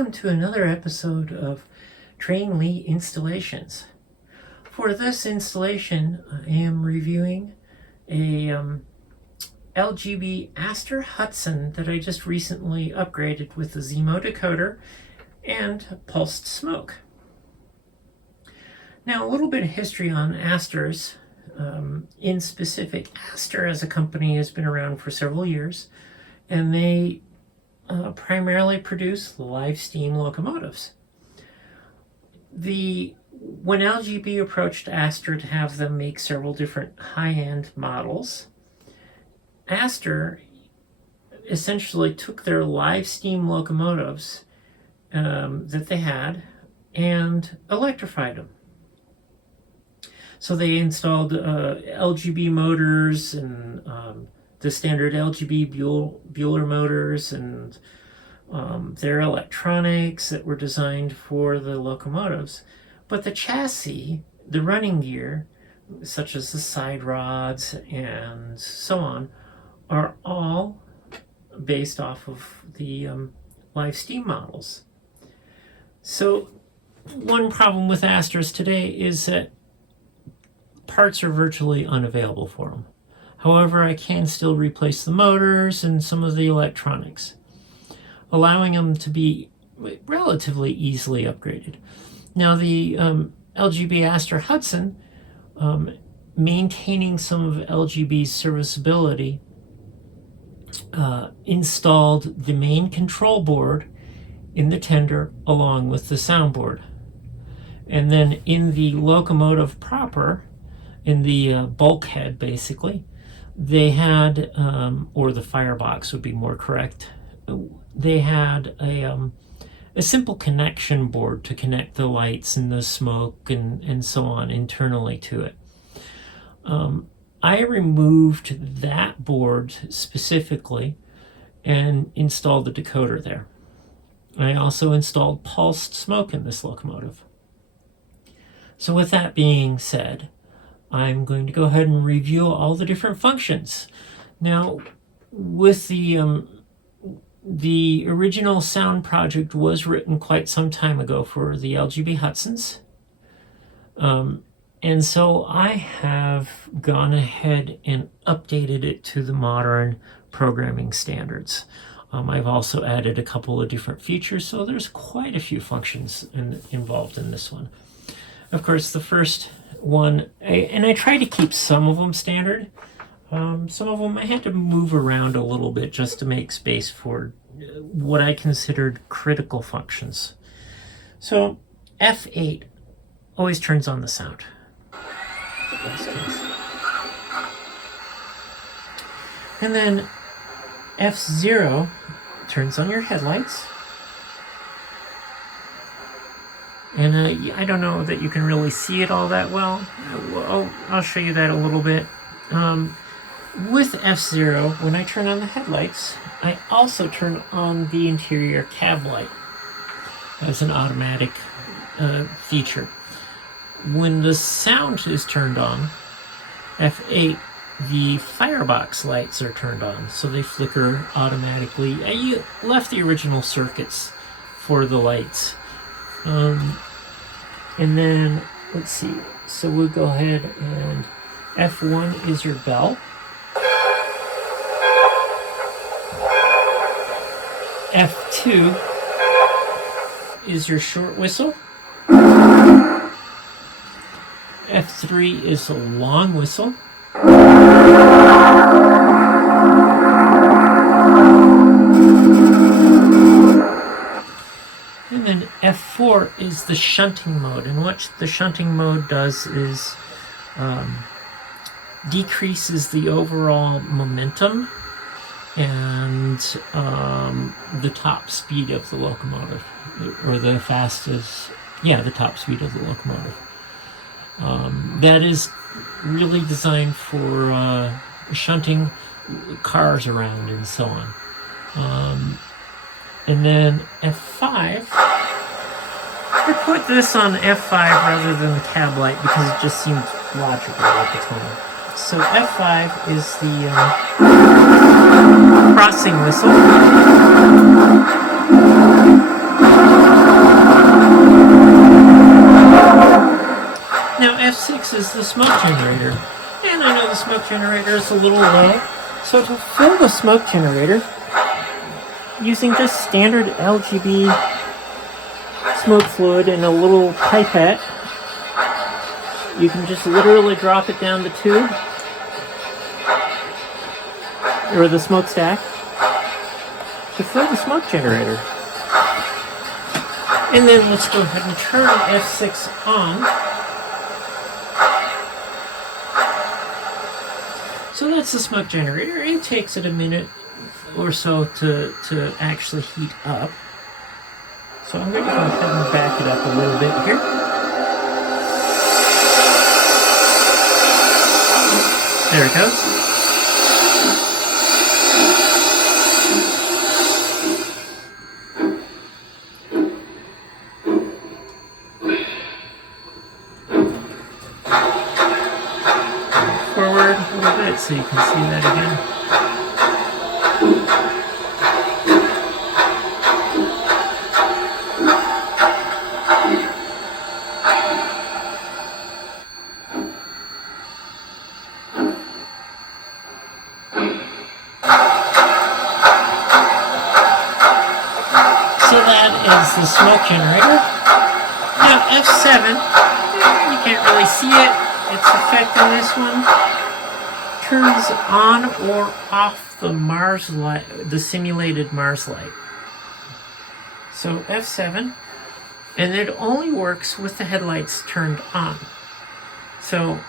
Welcome to another episode of Train Lee Installations. For this installation, I am reviewing a LGB Aster Hudson that I just recently upgraded with the Zimo decoder and pulsed smoke. Now, a little bit of history on Asters. In specific, Aster as a company has been around for several years, and they primarily produce live steam locomotives. When LGB approached Aster to have them make several different high-end models, Aster essentially took their live steam locomotives that they had and electrified them. So they installed LGB motors and the standard LGB Bueller motors and their electronics that were designed for the locomotives. But the chassis, the running gear, such as the side rods and so on, are all based off of the live steam models. So one problem with Asters today is that parts are virtually unavailable for them. However, I can still replace the motors and some of the electronics, allowing them to be relatively easily upgraded. Now, the LGB Aster Hudson, maintaining some of LGB's serviceability, installed the main control board in the tender along with the soundboard. And then in the locomotive proper, in the bulkhead basically, they had, or the firebox would be more correct, they had a simple connection board to connect the lights and the smoke and so on internally to it. I removed that board specifically and installed the decoder there. I also installed pulsed smoke in this locomotive. So with that being said, I'm going to go ahead and review all the different functions. Now, with the original sound project was written quite some time ago for the LGB Hudsons. And so I have gone ahead and updated it to the modern programming standards. I've also added a couple of different features, so there's quite a few functions involved in this one. Of course, the first one, I try to keep some of them standard. Some of them I had to move around a little bit just to make space for what I considered critical functions. So F8 always turns on the sound. And then F0 turns on your headlights. And I don't know that you can really see it all that well. I'll show you that a little bit. With F0, when I turn on the headlights, I also turn on the interior cab light as an automatic feature. When the sound is turned on, F8, the firebox lights are turned on, so they flicker automatically. I left the original circuits for the lights. And then, let's see, so we'll go ahead and F1 is your bell. F2 is your short whistle. F3 is a long whistle. And then F4 is the shunting mode, and what the shunting mode does is decreases the overall momentum and the top speed of the locomotive, or the top speed of the locomotive. That is really designed for shunting cars around and so on. And then F5, I put this on F5 rather than the cab light because it just seemed logical at the time. So F5 is the crossing whistle. F6 is the smoke generator. And I know the smoke generator is a little low, so to fill the smoke generator, using just standard LGB smoke fluid in a little pipette, you can just literally drop it down the tube, or the smokestack, to fill the smoke generator. And then let's go ahead and turn F6 on. So that's the smoke generator. It takes it a minute or so to actually heat up. So I'm going to go ahead and back it up a little bit here. There it goes. Forward a little bit so you can see that again. So that is the smoke generator. Now F7, you can't really see it. Its effect on this one turns on or off the Mars light, the simulated Mars light. So F7, and it only works with the headlights turned on. So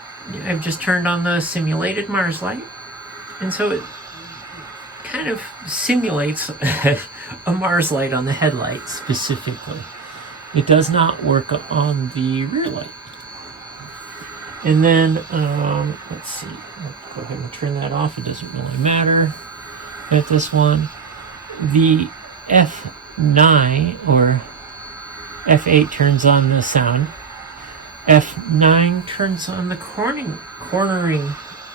I've just turned on the simulated Mars light, and so it kind of simulates a Mars light on the headlight specifically. It does not work on the rear light. And then, let's see, I'll go ahead and turn that off. It doesn't really matter at this one. The F9 or F8 turns on the sound. F9 turns on the cornering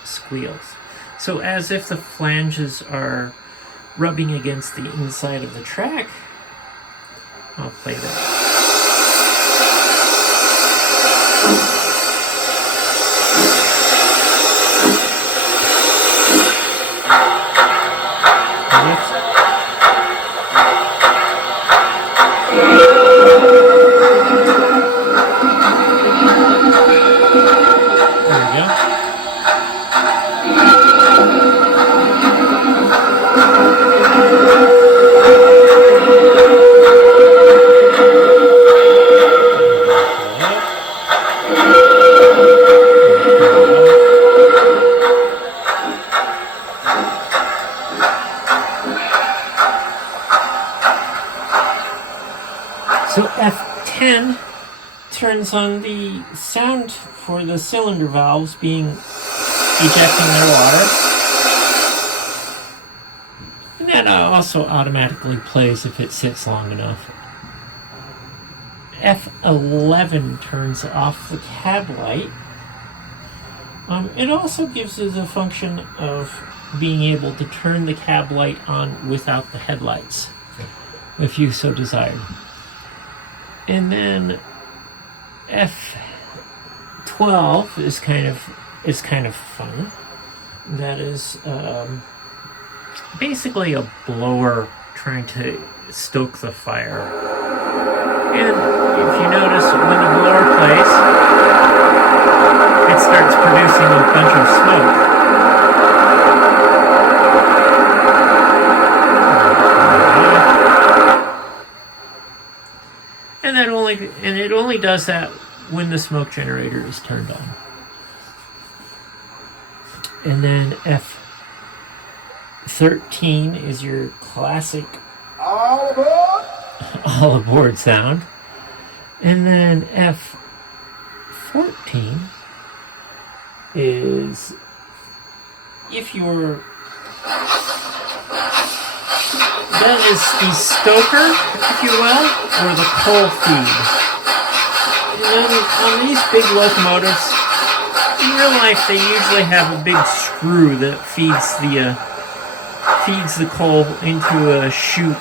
squeals. So as if the flanges are rubbing against the inside of the track. I'll play that. So F10 turns on the sound for the cylinder valves being ejecting their water. And that also automatically plays if it sits long enough. F11 turns off the cab light. It also gives you the function of being able to turn the cab light on without the headlights, if you so desired. And then F12 is kind of fun. That is basically a blower trying to stoke the fire. And if you notice, when the blower plays, it starts producing a bunch of smoke. And it only does that when the smoke generator is turned on. And then F13 is your classic all aboard sound. And then F14 is if you're that is the stoker, if you will, or the coal feed. And then on these big locomotives, in real life, they usually have a big screw that feeds the coal into a chute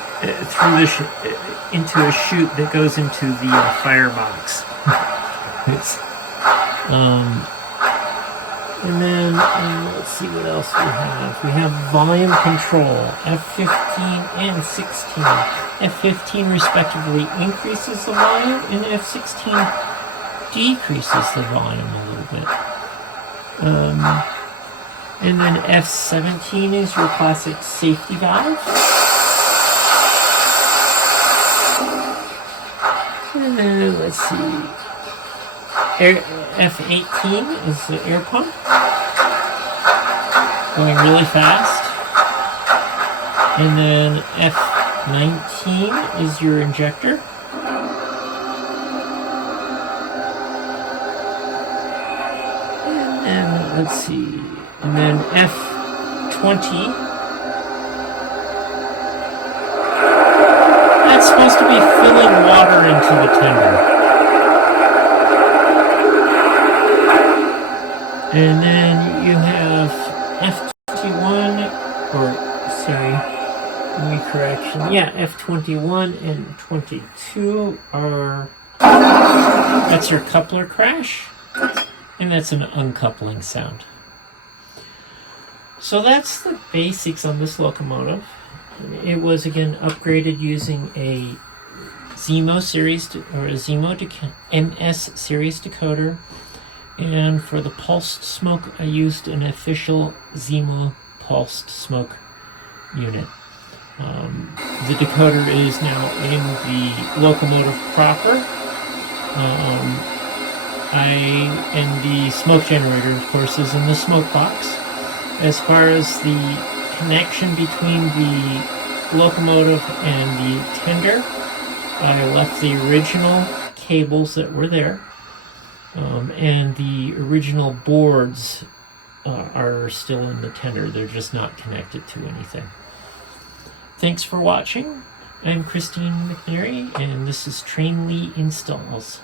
into a chute that goes into the firebox. And then, let's see what else we have. We have volume control, F15 and 16. F15 respectively increases the volume, and F16 decreases the volume a little bit. And then F17 is your classic safety valve. And then, let's see, F18 is the air pump, going really fast. And then F19 is your injector. And let's see, and then F20, that's supposed to be filling water into the tender. And then you have F21, or sorry, correction. Yeah, F21 and 22 are, that's your coupler crash, and that's an uncoupling sound. So that's the basics on this locomotive. It was again upgraded using a Zimo series or a Zimo MS series decoder. And for the pulsed smoke, I used an official Zimo Pulsed smoke unit. The decoder is now in the locomotive proper. And the smoke generator, of course, is in the smoke box. As far as the connection between the locomotive and the tender, I left the original cables that were there. And the original boards are still in the tender. They're just not connected to anything. Thanks for watching. I'm Christine McNary, and this is Train Lee Installs.